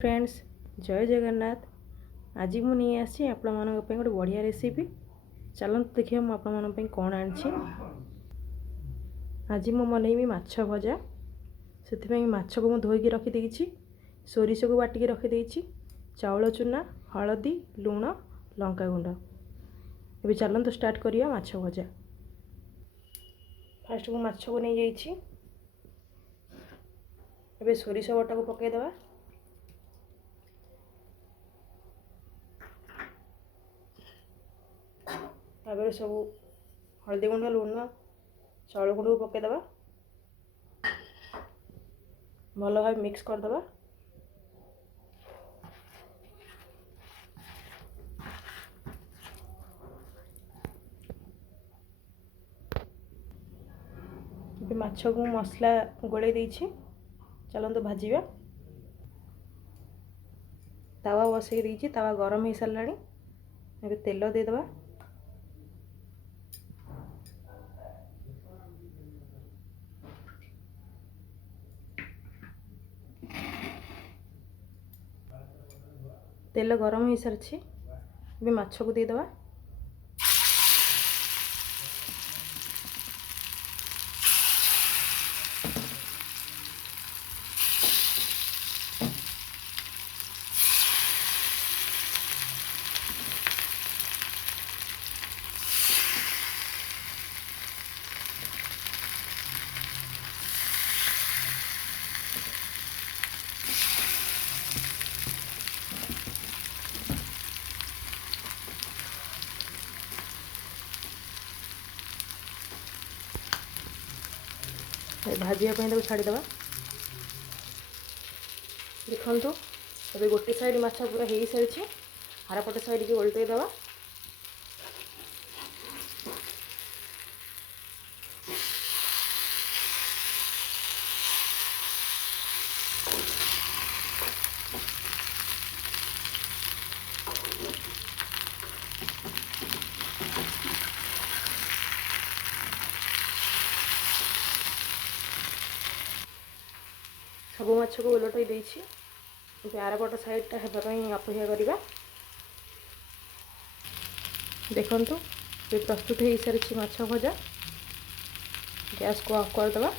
Friends जय जगन्नाथ। आज मुझे नहीं आसी आपण गोटे बढ़िया रेसिपी। चलते देखिए मुझे आपण कौन आनी। आज मु बनैबी माछ भजा। से माछ को मुझे धोईकी रखीदे, सोरिष को बाटिकी रखीदे, चाउल चूना, हलदी, लुण, लंका गुंड। ए चलते स्टार्ट करिया माछ भजा। फास्ट मु माछ को नहीं जाइए। एबे सोरिष बटा को पकईदेवा। तापर सब हल्दी गुंड, लुण, चाउल गुंड को पकईदेवा। भल भाव मिक्स करदेवा। माछ को मसला गोले देछि। चलते भाजिबा। तावा बसई देछि, तावा गरम हो साराणी। एबे तेल देदेबा। तेल गरम हो सारी। एबे माछ को देदेबा। भाजापी छाड़ीदे। देखु अभी गोटे साइड माछ पूरा हो सारी। आरपटे साइड की ओल्टेदेवा। सब माछ को ओलटाई देछि। आरपट साइडटा होगापी अपेक्षा करवा। देखु प्रस्तुत हो सारी माछ भजा। गैस को ऑफ करदेवा।